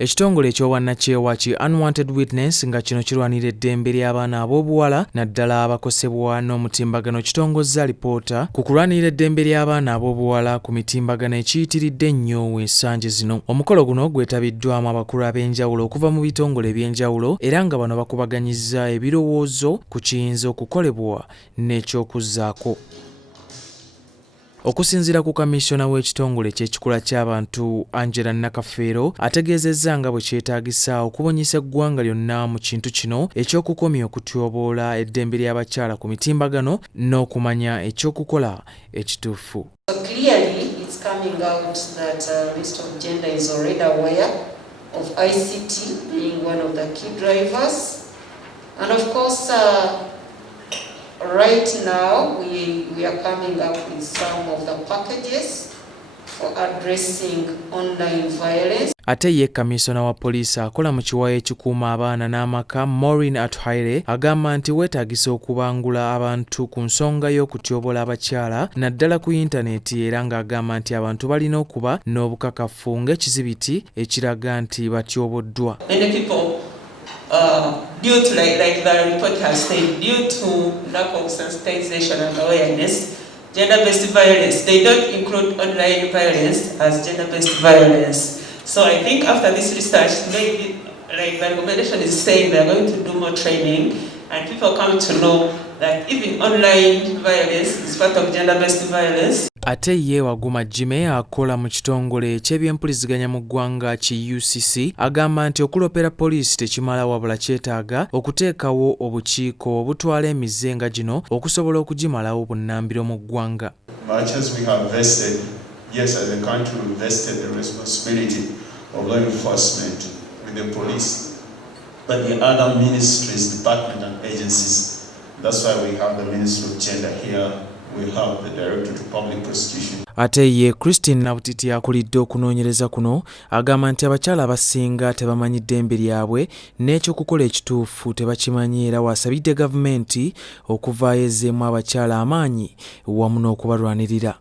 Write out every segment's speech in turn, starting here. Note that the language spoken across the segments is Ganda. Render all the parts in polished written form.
Ekitongole eky'obwannakyewa ki Unwanted Witness nga kino kirwanira eddembe ly'abaana ab'obuwala naddala abakosebwa n'omutimbagano kitongozza alipoota ku kulwanirira eddembe ly'abaana ab'obuwala ku mitimbagano ekiyitiridde ennyo ensangi zino. Omukolo guno gwetabiddwamu abakulu ab'enjawulo okuva mu bitongole eby'enjawulo era nga bano bakubaganyizza ebirowoozo ku kiyinza okukolebwa n'ekyokuzzaako. Okusinziira ku kamisona w'ekitongole ky'ekikula ky'abantu Angela Nakafeero ategeezezza nga bwe kyetaagisa okubonyesa eggwanga lyonna mu kintu kino eky'okukomya okutyoboola eddembe ly'abakyala ku mitimbagano n'okumanya ekyokukola ekituufu. Clearly it's coming out that Minister of Gender is already aware of ICT being one of the key drivers, and of course right now we are coming up with some of the packages for addressing online violence. Ate ye kamisona wa poliisi akola mu kiwayi ekikuuma abaana n'amaka Maureen Atuhaire agamba nti weetaagisa okubangula abantu ku nsonga y'okutyobola abakyala naddala ku yintaneeti era ng'agamba nti abantu balina okuba n'obukakafu ng'ekizibiti ekiraga nti batyoboddwa. Due to like the report has said, due to lack of sensitization and awareness, gender-based violence, they don't include online violence as gender-based violence. So I think after this research, maybe like the recommendation is saying they're going to do more training and people come to know that even online violence is part of gender-based violence. Ate ye Waguma Jime akola mu kitongole eky'ebyempuliziganya mu ggwanga ki UCC agamba nti okulopera poliisi tekimala wabula kyetaaga okuteekawo obukiiko obutwala emizenga gino okusobola okugimalawo bunnambiro mu ggwanga. Much as we have vested, yes, as a country we vested the responsibility of law enforcement with the police, but the other ministries, departments and agencies, that's why we have the Ministry of Gender here. We have the Director to Public Prosecution. Ate ye Christine Nabutiti akulidde okunoonyereza kuno agamba nti abakyala abasinga tebamanyi ddembe lyabwe n'ekyokukola ekituufu tebakimanyi era wasabidde gavumenti okuvaayo ezzeemu abakyala amaanyi wamu n'okubalwanirira.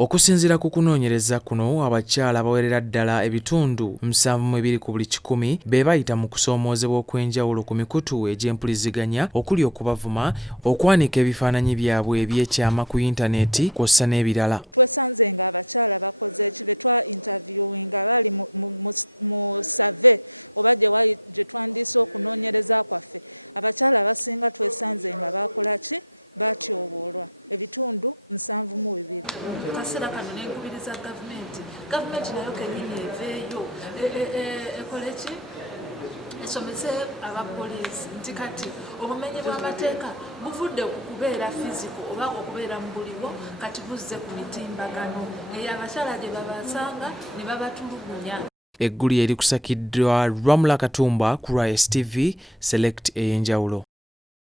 Okusinziira ku kunoonyereza kuno abakyala bawerera ddala ebitundu 7 ku buli 100 be bayita mu kusoomoozebwa okw'enjawulo ku mikutu egy'empuliziganya okuli okubavuma, okwanika ebifaananyi byabwe eby'ekyama ku yintaneeti kw'ossa n'ebirala. Kasera kano nenkubiriza gavumenti nayo kennyini eveeyo ekoleki esomese abapoliisi nti kati obumenyi bw'amateeka buvudde ku kubeera fiziko oba okubeera mu buliwo kati buzze ku mitimbagano eyo abakyala gye babasanga ne babatulugunya. Eggulu eri kusakiddwa Ramula Katumba ku STV Select ey'enjawulo.